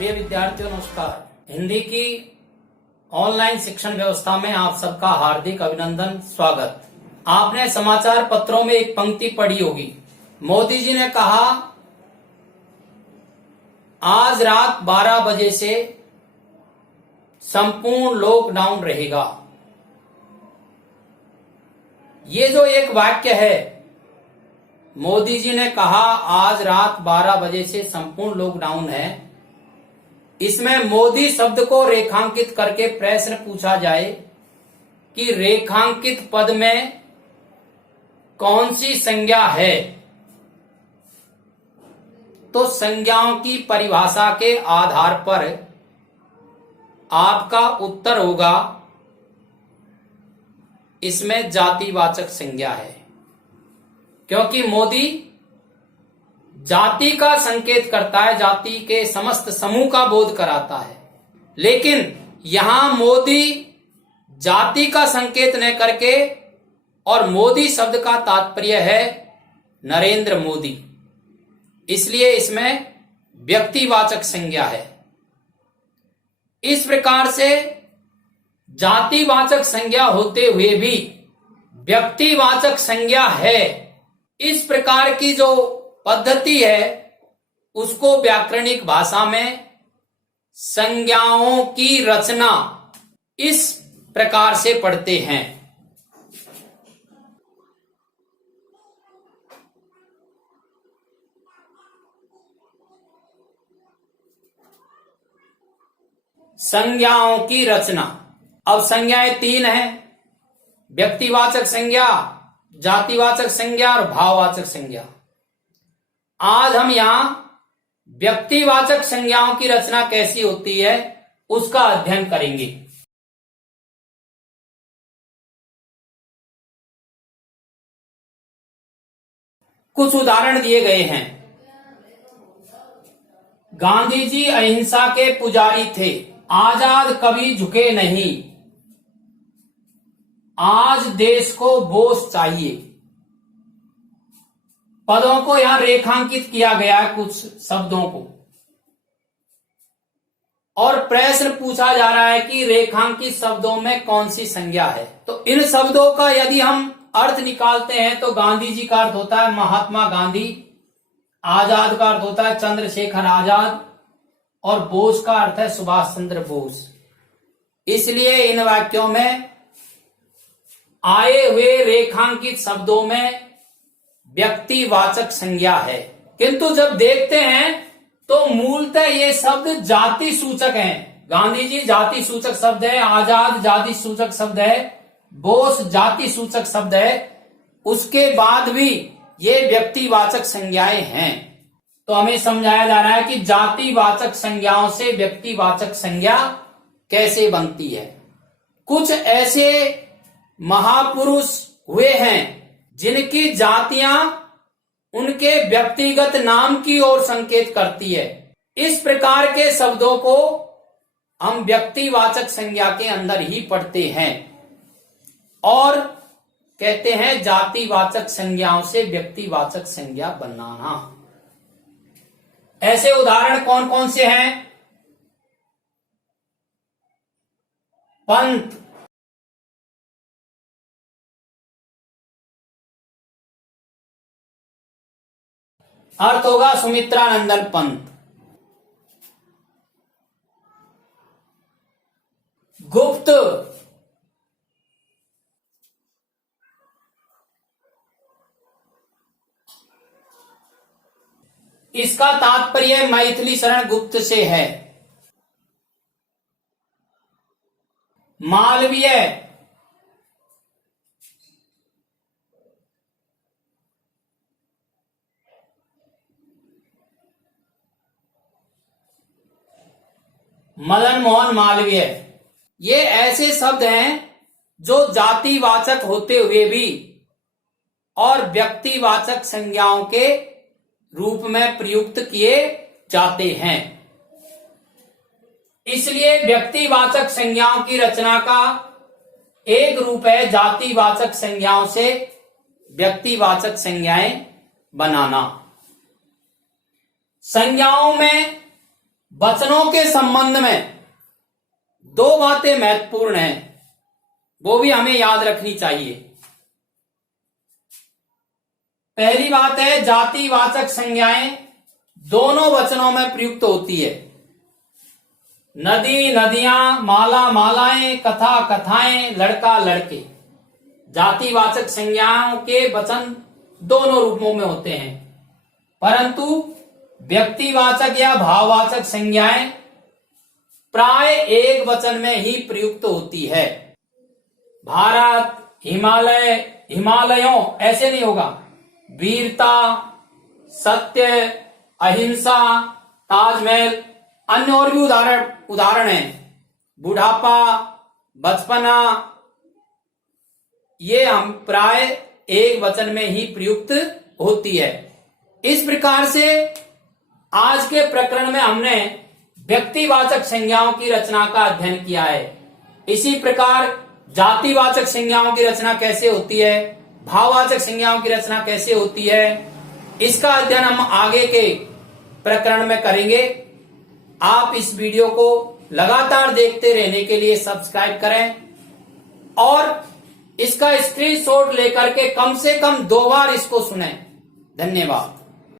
प्रिय विद्यार्थियों नमस्कार। हिंदी की ऑनलाइन शिक्षण व्यवस्था में आप सबका हार्दिक अभिनंदन, स्वागत। आपने समाचार पत्रों में एक पंक्ति पढ़ी होगी। मोदी जी ने कहा आज रात 12 बजे से संपूर्ण लॉकडाउन रहेगा। ये जो एक वाक्य है, मोदी जी ने कहा आज रात 12 बजे से संपूर्ण लॉकडाउन है, इसमें मोदी शब्द को रेखांकित करके प्रश्न पूछा जाए कि रेखांकित पद में कौन सी संज्ञा है, तो संज्ञाओं की परिभाषा के आधार पर आपका उत्तर होगा इसमें जातिवाचक संज्ञा है, क्योंकि मोदी जाति का संकेत करता है, जाति के समस्त समूह का बोध कराता है। लेकिन यहां मोदी जाति का संकेत न करके और मोदी शब्द का तात्पर्य है नरेंद्र मोदी, इसलिए इसमें व्यक्तिवाचक संज्ञा है। इस प्रकार से जातिवाचक संज्ञा होते हुए भी व्यक्तिवाचक संज्ञा है, इस प्रकार की जो पद्धति है उसको व्याकरणिक भाषा में संज्ञाओं की रचना इस प्रकार से पढ़ते हैं। संज्ञाओं की रचना। अब संज्ञाएं तीन हैं, व्यक्तिवाचक संज्ञा, जातिवाचक संज्ञा और भाववाचक संज्ञा। आज हम यहां व्यक्तिवाचक संज्ञाओं की रचना कैसी होती है उसका अध्ययन करेंगे। कुछ उदाहरण दिए गए हैं। गांधी जी अहिंसा के पुजारी थे, आजाद कभी झुके नहीं, आज देश को बोस चाहिए। पदों को यहां रेखांकित किया गया है, कुछ शब्दों को, और प्रश्न पूछा जा रहा है कि रेखांकित शब्दों में कौन सी संज्ञा है। तो इन शब्दों का यदि हम अर्थ निकालते हैं तो गांधी जी का अर्थ होता है महात्मा गांधी, आजाद का अर्थ होता है चंद्रशेखर आजाद, और बोस का अर्थ है सुभाष चंद्र बोस। इसलिए इन वाक्यों में आए हुए रेखांकित शब्दों में व्यक्तिवाचक संज्ञा है। किंतु जब देखते हैं तो मूलतः ये शब्द जाति सूचक हैं। गांधी जी जाति सूचक शब्द है, आजाद जाति सूचक शब्द है, बोस जाति सूचक शब्द है, उसके बाद भी ये व्यक्तिवाचक संज्ञाएं हैं। तो हमें समझाया जा रहा है कि जातिवाचक संज्ञाओं से व्यक्तिवाचक संज्ञा कैसे बनती है। कुछ ऐसे महापुरुष हुए हैं जिनकी जातियां उनके व्यक्तिगत नाम की ओर संकेत करती है। इस प्रकार के शब्दों को हम व्यक्तिवाचक संज्ञा के अंदर ही पढ़ते हैं और कहते हैं जातिवाचक संज्ञाओं से व्यक्तिवाचक संज्ञा बनाना। ऐसे उदाहरण कौन कौन से हैं? पंत, अर्थ होगा सुमित्रानंदन पंत। गुप्त, इसका तात्पर्य मैथिली शरण गुप्त से है। मालवीय, मदन मोहन मालवीय, ये ऐसे शब्द हैं जो जातिवाचक होते हुए भी और व्यक्तिवाचक संज्ञाओं के रूप में प्रयुक्त किए जाते हैं। इसलिए व्यक्तिवाचक संज्ञाओं की रचना का एक रूप है जातिवाचक संज्ञाओं से व्यक्तिवाचक संज्ञाएं बनाना। संज्ञाओं में वचनों के संबंध में दो बातें महत्वपूर्ण हैं, वो भी हमें याद रखनी चाहिए। पहली बात है, जातिवाचक संज्ञाएं दोनों वचनों में प्रयुक्त होती है। नदी नदियां, माला मालाएं, कथा कथाएं, लड़का लड़के। जातिवाचक संज्ञाओं के वचन दोनों रूपों में होते हैं, परंतु व्यक्तिवाचक या भाववाचक संज्ञाएं प्राय एक वचन में ही प्रयुक्त होती है। भारत, हिमालय, हिमालयों ऐसे नहीं होगा। वीरता, सत्य, अहिंसा, ताजमहल, अन्य और भी उदाहरण हैं। बुढ़ापा, बचपना, ये हम प्राय एक वचन में ही प्रयुक्त होती है। इस प्रकार से आज के प्रकरण में हमने व्यक्तिवाचक संज्ञाओं की रचना का अध्ययन किया है। इसी प्रकार जातिवाचक संज्ञाओं की रचना कैसे होती है, भाववाचक संज्ञाओं की रचना कैसे होती है, इसका अध्ययन हम आगे के प्रकरण में करेंगे। आप इस वीडियो को लगातार देखते रहने के लिए सब्सक्राइब करें और इसका स्क्रीनशॉट लेकर के कम से कम 2 बार इसको सुनें। धन्यवाद।